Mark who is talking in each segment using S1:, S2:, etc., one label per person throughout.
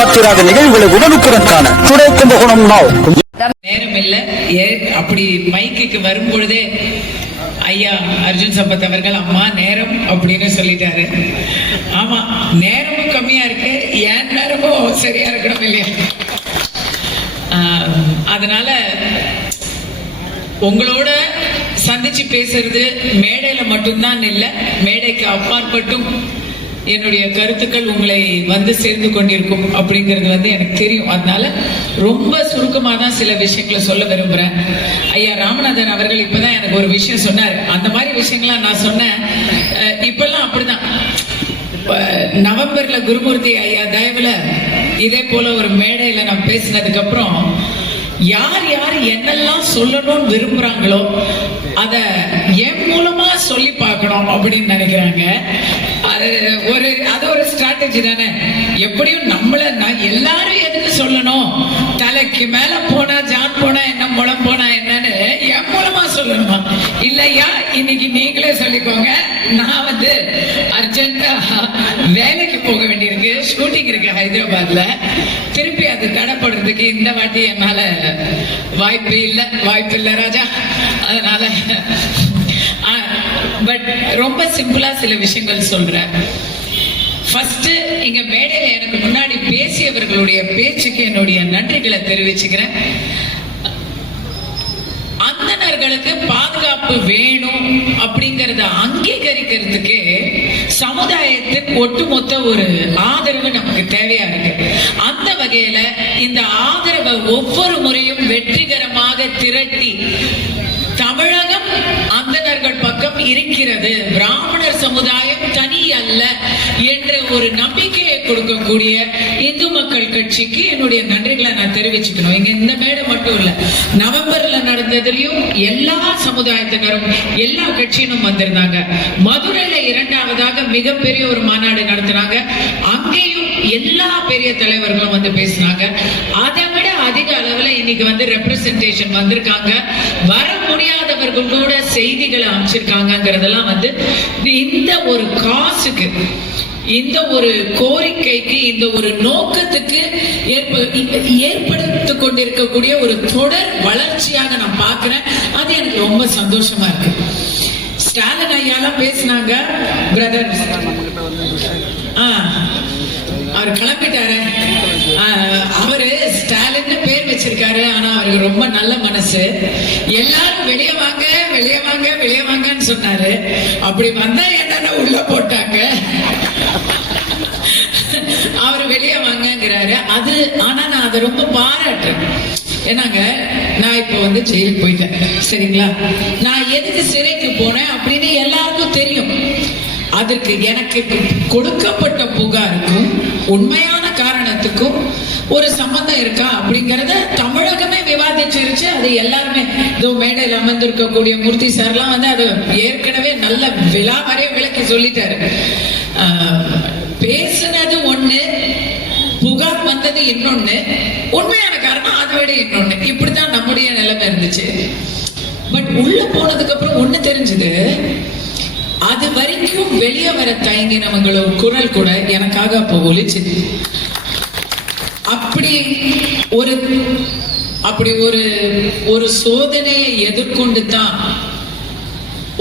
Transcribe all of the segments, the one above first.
S1: எதிர்பார்த்திராத நிகழ்வுகளை உடனுக்குடன் காண டுடே கும்பகோணம் நாவ்
S2: நேரம் இல்லை அப்படி மைக்குக்கு வரும்பொழுதே ஐயா அர்ஜுன் சம்பத் அவர்கள் அம்மா நேரம் அப்படின்னு சொல்லிட்டாரு. ஆமா நேரமும் கம்மியா இருக்கு. ஏன் நேரமும் சரியா இருக்கணும் இல்லையா? ஆஹ், அதனால உங்களோட சந்திச்சு பேசுறது மேடையில மட்டும்தான் இல்லை மேடைக்கு அப்பாற்பட்டும் என்னுடைய கருத்துக்கள் உங்களை வந்து சேர்ந்து கொண்டிருக்கும் அப்படிங்கிறது வந்து எனக்கு தெரியும். அதனால ரொம்ப சுருக்கமா தான் சில விஷயங்களை சொல்ல விரும்புறேன். ஐயா ராமநாதன் அவர்கள் இப்பதான் எனக்கு ஒரு விஷயம் சொன்னார். அந்த மாதிரி விஷயங்கள்லாம் நான் சொன்னேன். இப்பெல்லாம் அப்படிதான். நவம்பர்ல குருமூர்த்தி ஐயா தயவுல இதே போல ஒரு மேடையில நான் பேசினதுக்கு அப்புறம் யார் யார் என்னெல்லாம் சொல்லணும்னு விரும்புறாங்களோ அத என் மூலமா சொல்லி பார்க்கணும் அப்படின்னு நினைக்கிறாங்க. அது ஒரு அது ஒரு ஸ்ட்ராட்டஜி தானே. எப்படியும் நம்மள எல்லாரும் எதுக்கு சொல்லணும்? தலைக்கு மேல போனா ஜான் போனா என்ன முளம் போனா என்னன்னு என் மூலமா சொல்லணுமா? இல்லையா? இன்னைக்கு நீங்களே சொல்லிக்கோங்க. நான் வந்து அர்ஜென்டா வேலைக்கு போக வேண்டியிருக்கு. ஷூட்டிங் இருக்கு ஹைதராபாத்ல. திருப்பி அது தடைப்படுறதுக்கு இந்த வாட்டி என்னால வாய்ப்பு இல்லை. வாய்ப்பு இல்லை ராஜா. அதனால பட் ரொம்ப சிம்பிளா சில விஷயங்கள் சொல்றேன். ஃபர்ஸ்ட் இங்க மேடையில எனக்கு முன்னாடி பேசியவர்களுடைய பேச்சுக்கு என்னுடைய நன்றிகளை தெரிவிச்சுக்கிறேன். அந்தனர்களுக்கு பாதுகாப்பு வேணும் அப்படிங்கறத அங்கீகரிக்கிறதுக்கு சமுதாயத்துக்கு ஒட்டுமொத்த ஒரு ஆதரவு நமக்கு தேவையா இருக்கு. அந்த வகையில இந்த ஆதரவை ஒவ்வொரு முறையும் வெற்றிகரமாக திரட்டி தமிழகம் அந்த பக்கம் இருக்கிறது. பிராமணர் சமுதாயம் தனி அல்ல என்ற ஒரு நம்பிக்கையை கொடுக்கக்கூடிய இந்து மக்கள் கட்சிக்கு என்னுடைய நன்றிகளை நான் தெரிவிச்சுக்கணும். இங்க இந்த மேடை மட்டும் இல்ல நவம்பர்ல நடந்ததுலயும் எல்லா சமுதாயத்தினரும் எல்லா கட்சியினும் வந்திருந்தாங்க. மதுரையில இரண்டாவதாக மிகப்பெரிய ஒரு மாநாடு நடத்தினாங்க. அங்கேயும் எல்லா பெரிய தலைவர்களும் வந்து பேசினாங்க. அதை அதிக அளவுல இன்னைக்கு வந்து ரெப்ரசன்டேஷன் வந்திருக்காங்க. வர முடியாதவர்கள் கூட செய்திகளை அமைச்சிருக்காங்கிறதெல்லாம் வந்து இந்த ஒரு காசுக்கு இந்த ஒரு கோரிக்கைக்கு இந்த ஒரு நோக்கத்துக்கு ஏற்படுத்தி கொண்டிருக்கக்கூடிய ஒரு தொடர் வளர்ச்சியாக நான் பார்க்கிறேன். அது எனக்கு ரொம்ப சந்தோஷமா இருக்கு. ஸ்டாலின் ஐயாலாம் பேசினாங்க பிரதர் அவர் கிளம்பிட்டாரு. இருக்காரு ஆனா அவருக்கு ரொம்ப நல்ல மனசு. எல்லாரும் வெளியே வாங்க வெளியே வாங்க வெளியே வாங்கன்னு சொன்னாரு. அப்படி வந்தா என்னன்னு உள்ள போட்டாங்க? அவர் வெளியே வாங்கங்கிறாரு. அது ஆனா நான் அதை ரொம்ப பாராட்டுறேன் ஏன்னாங்க நான் இப்போ வந்து ஜெயிலுக்கு போயிட்டேன். சரிங்களா? நான் எதுக்கு சிறைக்கு போனேன் அப்படின்னு எல்லாருக்கும் தெரியும். அதற்கு எனக்கு கொடுக்கப்பட்ட புகாருக்கும் உண்மையான காரணத்துக்கும் ஒரு சம்பந்தம் இருக்கா அப்படிங்கறத தமிழகமே விவாதிச்சிருச்சு. அது எல்லாருமே இதோ மேடையில் அமர்ந்திருக்கக்கூடிய மூர்த்தி சார்லாம் வந்து அது ஏற்கனவே நல்ல விழா வரைய விளக்கி சொல்லிட்டாரு. ஆஹ், பேசுனது ஒண்ணு புகார் வந்தது இன்னொன்னு உண்மையான காரணம் அதை விட இன்னொன்னு. இப்படித்தான் நம்முடைய நிலைமை இருந்துச்சு. பட் உள்ள போனதுக்கு அப்புறம் ஒண்ணு தெரிஞ்சது. அது வரைக்கும் வெளியே வர தயங்கினவங்களோ குரல் கூட எனக்காக அப்போ ஒழிச்சு அப்படி ஒரு அப்படி ஒரு ஒரு சோதனையை எதிர்கொண்டு தான்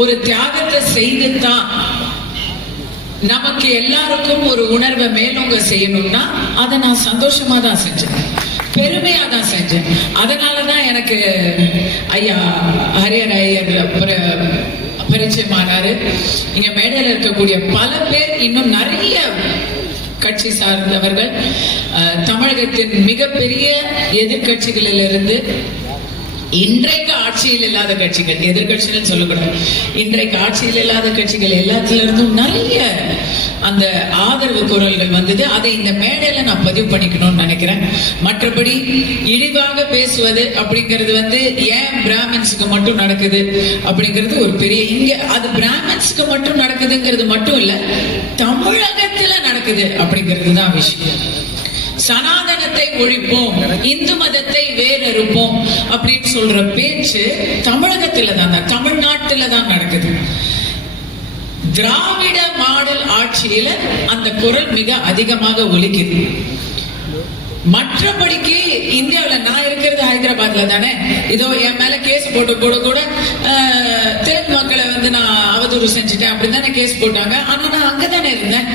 S2: ஒரு தியாகத்தை செய்து தான் நமக்கு எல்லாருக்கும் ஒரு உணர்வை மேலோங்க செய்யணும்னா அதை நான் சந்தோஷமா தான் செஞ்சேன். பெருமையா தான் செஞ்சேன். அதனாலதான் எனக்கு ஐயா ஹரியர் ஐயர் பரிச்சயமானாரு. இங்க மேடையில இருக்கக்கூடிய பல பேர் இன்னும் நிறைய கட்சி சார்ந்தவர்கள் தமிழகத்தின் மிகப்பெரிய எதிர்கட்சிகளிலிருந்து இன்றைக்கு ஆட்சியில் இல்லாத கட்சிகள் எதிர்கட்சிகள் சொல்லக்கூடாது. இன்றைக்கு ஆட்சியில் இல்லாத கட்சிகள் எல்லாத்துல இருந்தும் நிறைய அந்த ஆதரவு குரல்கள் வந்தது. அதை இந்த மேடையில நான் பதிவு பண்ணிக்கணும்னு நினைக்கிறேன். மற்றபடி இழிவாக பேசுவது அப்படிங்கிறது வந்து ஏன் பிராமின்ஸுக்கு மட்டும் நடக்குது அப்படிங்கிறது ஒரு பெரிய இங்க அது பிராமின்ஸுக்கு மட்டும் நடக்குதுங்கிறது மட்டும் இல்ல தமிழகத்துல நடக்குது அப்படிங்கிறது தான் விஷயம். சனாதனத்தை ஒழிப்போம் இந்து மதத்தை வேறறுப்போம் அப்படின்னு சொல்ற பேச்சு தமிழகத்துல தான் தமிழ்நாட்டுல தான் நடக்குது. திராவிட மாடல் ஆட்சியில அந்த குரல் மிக அதிகமாக ஒலிக்குது. மற்றபடிக்கு இந்தியாவில் நான் இருக்கிறது ஹைதராபாத்ல தானே? இதோ என் மேல கேஸ் போட்டு போட கூட அஹ், தெலுங்கு மக்களை வந்து நான் அவதூறு செஞ்சுட்டேன் அப்படின்னு தானே கேஸ் போட்டாங்க? ஆனா நான் அங்கதானே இருந்தேன்.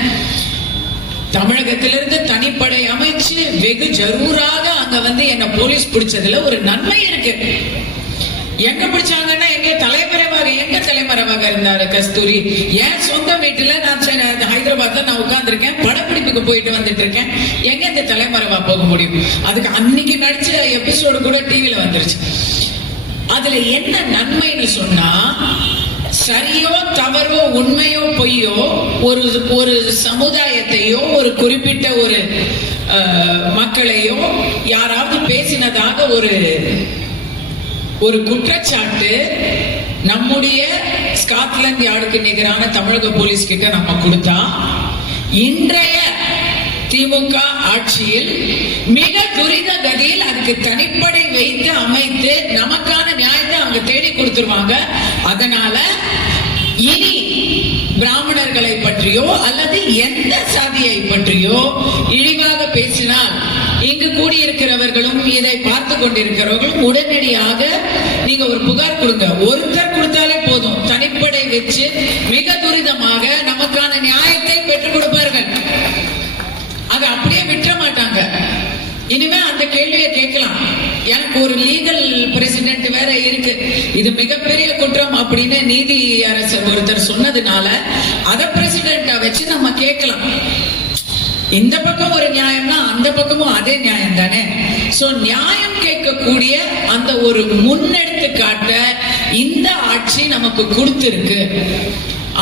S2: தமிழகத்திலிருந்து தனிப்படை அமைச்சு வெகு ஜரூராக அங்க வந்து என்ன போலீஸ் பிடிச்சதுல ஒரு நன்மை இருக்கு. எங்க பிடிச்சாங்கன்னா எங்க தலைமறைவாக எங்க தலைமறைவாக இருந்தாரு கஸ்தூரி. என் சொந்த வீட்டுல நான் ஹைதராபாத்ல நான் உட்கார்ந்திருக்கேன். படப்பிடிப்புக்கு போயிட்டு வந்துட்டு இருக்கேன் எங்க இந்த தலைமறைவா போக முடியும்? அதுக்கு அன்னைக்கு நடிச்ச எபிசோடு கூட டிவில வந்துருச்சு. அதுல என்ன நன்மைன்னு சொன்னா சரியோ தவறோ உண்மையோ பொய்யோ ஒரு ஒரு சமுதாயத்தையோ ஒரு குறிப்பிட்ட ஒரு அஹ், மக்களையோ யாராவது பேசினதாக ஒரு ஒரு குற்றச்சாட்டு நம்முடைய ஸ்காட்லாந்து யார்டுக்கு நிகரான தமிழக போலீஸ் கிட்ட நம்ம கொடுத்தா இன்றைய திமுக ஆட்சியில் மிக துரித கதியில் அதுக்கு தனிப்படை வைத்து அமைத்து நமக்கான நியாய அங்க தேடி கொடுத்துருவாங்க. அதனால இனி பிராமணர்களை பற்றியோ அல்லது எந்த சாதியை பற்றியோ இழிவாக பேசினால் இங்கு கூடியிருக்கிறவர்களும் இதை பார்த்து கொண்டிருக்கிறவர்களும் உடனடியாக நீங்க ஒரு புகார் கொடுங்க. ஒருத்தர் கொடுத்தாலே போதும். தனிப்படை வச்சு மிக துரிதமாக நமக்கான நியாயத்தை பெற்றுக் கொடுப்பார்கள் அதை அப்படியே விட்டுற மாட்டாங்க இனிமே அந்த கேள்வியை கேட்கலாம் எனக்கு ஒரு லீகல் பிரசிடென்ட் வேற இருக்கு இது மிகப்பெரிய குற்றம் அப்படின்னு நீதி அரசர் ஒருத்தர் சொன்னதுனால அத பிரசிடென்டா வச்சு நம்ம கேட்கலாம். இந்த பக்கம் ஒரு நியாயம்னா அந்த பக்கமும் அதே நியாயம் தானே? சோ நியாயம் கேட்கக்கூடிய அந்த ஒரு முன்னெடுத்து காட்ட இந்த ஆட்சி நமக்கு கொடுத்திருக்கு.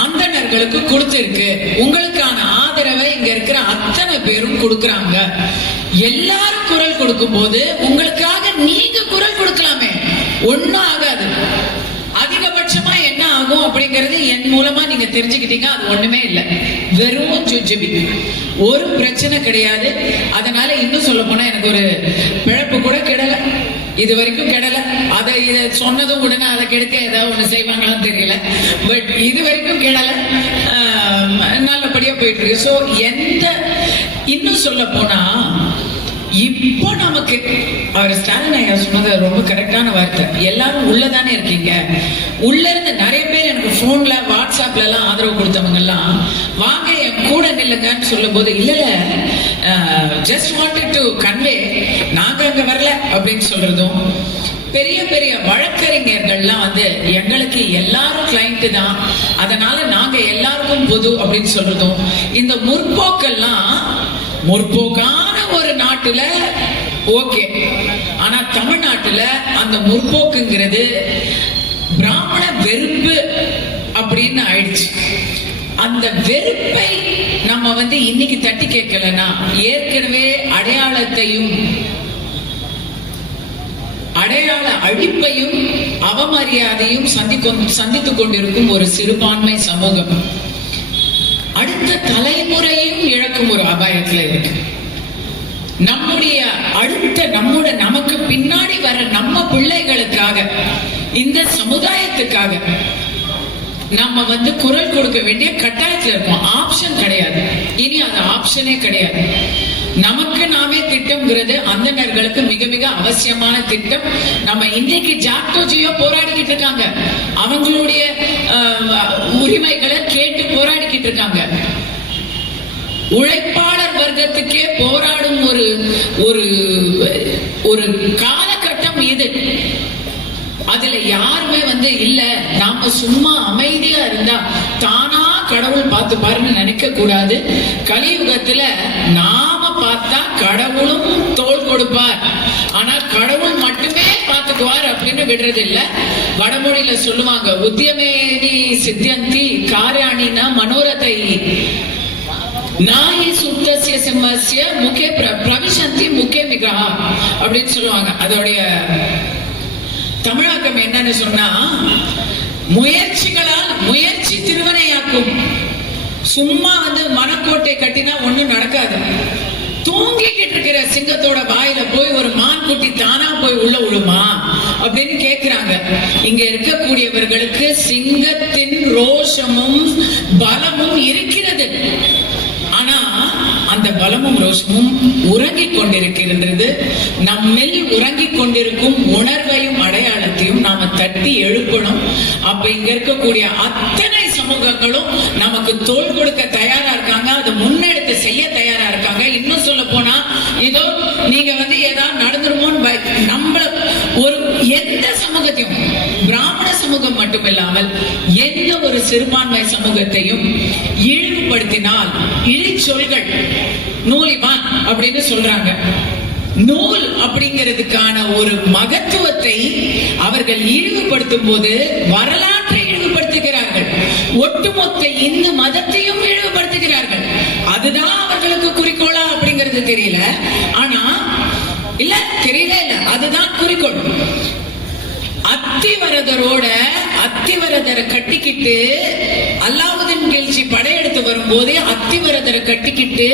S2: அந்தனர்களுக்கு கொடுத்திருக்கு. உங்களுக்கான ஆதரவை இங்க இருக்கிற அத்தனை பேரும் கொடுக்கறாங்க. எல்லாரும் குரல் கொடுக்கும் போது உங்களுக்காக நீங்க குரல் கொடுக்கலாமே. ஒண்ணும் ஆகாது ஆகும் அப்படிங்கறது என் மூலமா நீங்க தெரிஞ்சுக்கிட்டீங்க. அது ஒண்ணுமே இல்லை. வெறும் ஜுஜிபி ஒரு பிரச்சனை கிடையாது. அதனால இன்னும் சொல்ல போனா எனக்கு ஒரு பிழப்பு கூட கிடல. இது வரைக்கும் கிடல. அதை இதை சொன்னதும் உடனே அதை கெடுக்க ஏதாவது ஒண்ணு செய்வாங்களான்னு தெரியல. பட் இது வரைக்கும் கிடல நல்லபடியா போயிட்டு இருக்கு சோ எந்த இன்னும் சொல்ல போனா இப்போ நமக்கு அவர் ஸ்டாலின் ஐயா சொன்னது ரொம்ப கரெக்டான வார்த்தை. எல்லாரும் உள்ளதானே இருக்கீங்க. உள்ள இருந்து நிறைய ஃபோன்ல வாட்ஸ்அப்ல எல்லாம் ஆதரவு கொடுத்தவங்க எல்லாம் வாங்க என் கூட நில்லுங்கன்னு சொல்லும் போது இல்ல ஜஸ்ட் வாண்டட் டு கன்வே நாங்க அங்க வரல அப்படின்னு சொல்றதும் பெரிய பெரிய வழக்கறிஞர்கள்லாம் வந்து எங்களுக்கு எல்லாரும் கிளைண்ட் தான் அதனால நாங்க எல்லாருக்கும் பொது அப்படின்னு சொல்றதும் இந்த முற்போக்கெல்லாம் முற்போக்கான ஒரு நாட்டுல ஓகே. ஆனா தமிழ்நாட்டுல அந்த முற்போக்குங்கிறது பிராமண வெறுப்பு அப்படின்னு ஆயிடுச்சு. அந்த வெறுப்பை நம்ம வந்து இன்னைக்கு தட்டி கேட்கலன்னா ஏற்கனவே அடையாளத்தையும் அடையாள அழிப்பையும் அவமரியாதையும் சந்திக்கும் சந்தித்துக் கொண்டிருக்கும் ஒரு சிறுபான்மை சமூகம். அடுத்த தலைமுறையும் இழக்கும் ஒரு அபாயத்துல இருக்கு. நம்முடைய அடுத்த நம்முடைய நமக்கு பின்னாடி வர நம்ம பிள்ளைகளுக்காக இந்த சமுதாயத்துக்காக நம்ம வந்து குரல் கொடுக்க வேண்டிய கட்டாயத்துல இருக்கோம். ஆப்ஷன் கிடையாது. இனி அது ஆப்ஷனே கிடையாது. நமக்கு நாமே திட்டம்ங்கிறது அந்தனர்களுக்கு மிக மிக அவசியமான திட்டம். நம்ம இன்னைக்கு ஜாக்டோஜியோ போராடிக்கிட்டு இருக்காங்க. அவங்களுடைய அஹ், உரிமைகளை கேட்டு போராடிக்கிட்டு இருக்காங்க. உழைப்பாளர் வர்க்கத்துக்கே போராடும் ஒரு ஒரு ஒரு கால அதுல யாருமே வந்து இல்ல. நாம சும்மா அமைதியா இருந்தா தானா கடவுள் பார்த்து பாருன்னு நினைக்க கூடாது. கலியுகத்துல நாம பார்த்தா கடவுளும் தோள் கொடுப்பார். ஆனா கடவுள் மட்டுமே பார்த்துக்குவார் அப்படின்னு விடுறது இல்ல வடமொழியில சொல்லுவாங்க உத்தியமேதி சித்தியந்தி காரியாணினா மனோரதை. நாயி சுத்தசிய சிம்மசிய முகே பிர- பிரவிசந்தி முகே மிகா அப்படின்னு சொல்லுவாங்க. அதோடைய தமிழாக்கம் என்னன்னு சொன்னா முயற்சிகளால் முயற்சி திருவனையாக்கும். சும்மா வந்து மனக்கோட்டை கட்டினா ஒண்ணும் நடக்காது. தூங்கிக்கிட்டு இருக்கிற சிங்கத்தோட வாயில போய் ஒரு மான் குட்டி தானா போய் உள்ள விழுமா அப்படின்னு கேக்குறாங்க. இங்க இருக்கக்கூடியவர்களுக்கு சிங்கத்தின் ரோஷமும் பலமும் இருக்கிறது. பலமும் ரோஷமும் உறங்கிக் கொண்டிருக்கின்றது. நம்மில் உறங்கிக் கொண்டிருக்கும் உணர்வையும் அடையாளத்தையும் நாம தட்டி எழுப்பணும். அப்ப இங்க இருக்கக்கூடிய அத்தனை சமூகங்களும் நமக்கு தோல் கொடுக்க தயாரா இருக்காங்க. அதை முன்னெடுத்து செய்ய தயாரா இருக்காங்க. இன்னும் சொல்ல போனா இதோ நீங்க வந்து ஒரு சிறுபான்மை சமூகத்தையும் இழிவுபடுத்தினால் இழிச்சொல்கள் நூலிவான் அப்படின்னு சொல்றாங்க. நூல் அப்படிங்கிறதுக்கான ஒரு மகத்துவத்தை அவர்கள் இழிவுபடுத்தும் போது வரலாற்றை இழிவுபடுத்துகிறார்கள். ஒட்டுமொத்த இந்து மதத்தையும் இழிவுபடுத்துகிறார்கள். அதுதான் அவர்களுக்கு குறிக்கோளா அப்படிங்கிறது தெரியல. ஆனா இல்ல தெரியல இல்ல. அதுதான் குறிக்கோள். அத்திவரதரோட அத்திவரதரை கட்டிக்கிட்டு அல்லாவுதீன் கெல்ஜி படையெடுத்து வரும்போதே அத்திவரதரை கட்டிக்கிட்டு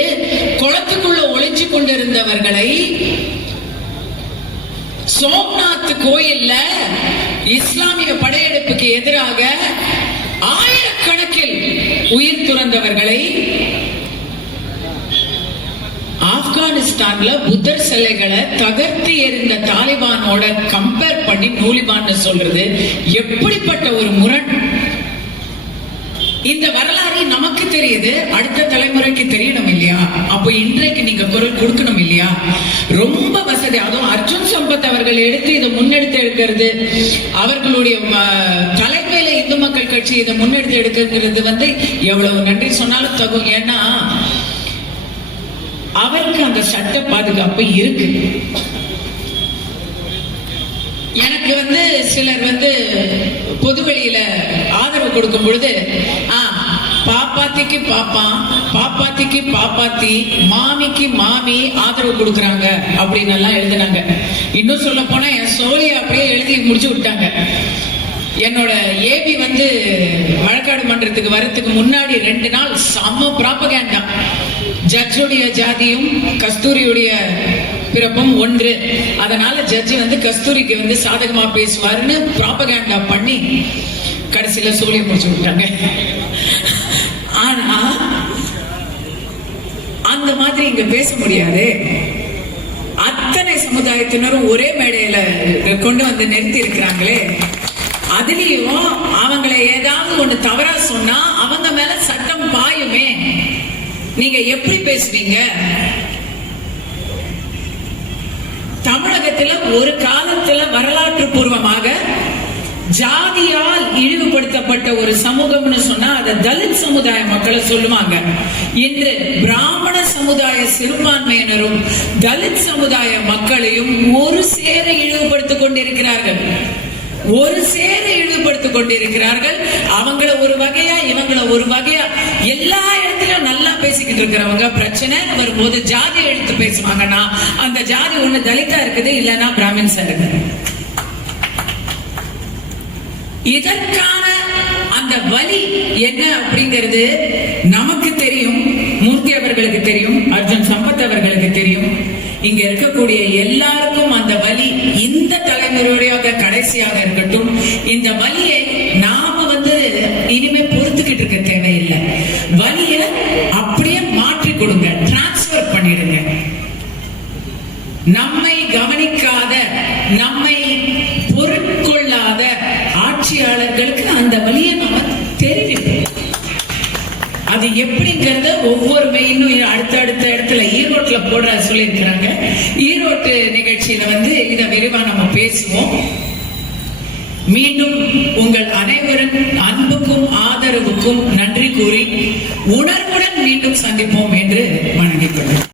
S2: குளத்துக்குள்ள ஒளிஞ்சு கொண்டிருந்தவர்களை சோம்நாத் கோயில்ல இஸ்லாமிய படையெடுப்புக்கு எதிராக ஆயிரக்கணக்கில் உயிர் துறந்தவர்களை ஆப்கானிஸ்தான்ல புத்தர் சிலைகளை தகர்த்து எறிந்த தாலிபானோட கம்பேர் பண்ணி நூலிபான்னு சொல்றது எப்படிப்பட்ட ஒரு முரண்? இந்த வரலாறு நமக்கு தெரியுது அடுத்த தலைமுறைக்கு தெரியணும் இல்லையா? அப்போ இன்றைக்கு நீங்க குரல் கொடுக்கணும் இல்லையா? ரொம்ப வசதி. அதுவும் அர்ஜுன் சம்பத் அவர்கள் எடுத்து இதை முன்னெடுத்து எடுக்கிறது. அவர்களுடைய தலைமையில இந்து மக்கள் கட்சி இதை முன்னெடுத்து எடுக்கிறது வந்து எவ்வளவு நன்றி சொன்னாலும் தகும். ஏன்னா அவருக்கு அந்த சட்ட பாதுகாப்பு இருக்கு. எனக்கு வந்து சிலர் வந்து பொதுவெளியில ஆதரவு கொடுக்கும் பொழுது ஆ பாப்பாத்திக்கு பாப்பா பாப்பாத்திக்கு பாப்பாத்தி மாமிக்கு மாமி ஆதரவு கொடுக்குறாங்க அப்படின்னு எல்லாம் எழுதினாங்க. இன்னும் சொல்ல போனா என் சோழியை அப்படியே எழுதி முடிச்சு விட்டாங்க. என்னோட ஏபி வந்து வழக்காடு மன்றத்துக்கு வர்றதுக்கு முன்னாடி ரெண்டு நாள் செம்ம ப்ராபகேண்டா ஜட்ஜுடைய ஜாதியும் கஸ்தூரியுடைய பிறப்பும் ஒன்று. அதனால ஜட்ஜி வந்து கஸ்தூரிக்கு வந்து சாதகமா பேசுவாருன்னு ப்ராபகேண்டா பண்ணி கடைசியில சோழிய முடிச்சு விட்டாங்க. ஆனா அந்த மாதிரி இங்க பேச முடியாது. அத்தனை சமுதாயத்தினரும் ஒரே மேடையில கொண்டு வந்து நிறுத்தி இருக்கிறாங்களே. அதுலயும் அவங்களை ஏதாவது ஒண்ணு தவறா சொன்னா அவங்க மேல சட்டம் பாயுமே. நீங்க எப்படி பேசுவீங்க தமிழகத்துல ஒரு காலத்துல வரலாற்று பூர்வமாக ஜாதியால் இழிவுபடுத்தப்பட்ட ஒரு சமூகம்னு சொன்னா அதை தலித் சமுதாய மக்களை சொல்லுவாங்க. இன்று பிராமண சமுதாய சிறுபான்மையினரும் தலித் சமுதாய மக்களையும் ஒரு சேர இழிவுபடுத்திக் கொண்டிருக்கிறார்கள். ஒரு சேர இழிவுபடுத்திக் கொண்டிருக்கிறார்கள். அவங்கள ஒரு வகையா இவங்கள ஒரு வகையா எல்லா இடத்துலயும் நல்லா பேசிக்கிட்டு இருக்கிறவங்க பிரச்சனை வரும்போது ஜாதி எடுத்து பேசுவாங்கன்னா அந்த ஜாதி ஒண்ணு தலிதா இருக்குது இல்லைன்னா பிராமின்ஸா இருக்குது இதற்கான அந்த வழி என்ன அப்படிங்கிறது நமக்கு தெரியும் மூர்த்தி அவர்களுக்கு தெரியும் அர்ஜுன் சம்பத் அவர்களுக்கு தெரியும். இங்க இருக்கக்கூடிய எல்லாருக்கும் அந்த வழி இந்த தலைமுறையாக கடைசியாக இருக்கட்டும். இந்த வலியை நாம வந்து இனிமே பொறுத்துக்கிட்டு இருக்க தேவை நம்மை கவனிக்காத நம்மை பொருட்கொள்ளாத ஆட்சியாளர்களுக்கு அந்த வழியை நம்ம தெரிவிப்போம். அது எப்படிங்கிறத ஒவ்வொரு இன்னும் அடுத்த அடுத்த இடத்துல ஈரோட்ல போடுற சொல்லியிருக்கிறாங்க. ஈரோட்டு நிகழ்ச்சியில வந்து இதை விரிவா நம்ம பேசுவோம். மீண்டும் உங்கள் அனைவரும் அன்புக்கும் ஆதரவுக்கும் நன்றி கூறி உணர்வுடன் மீண்டும் சந்திப்போம் என்று வணங்கிக்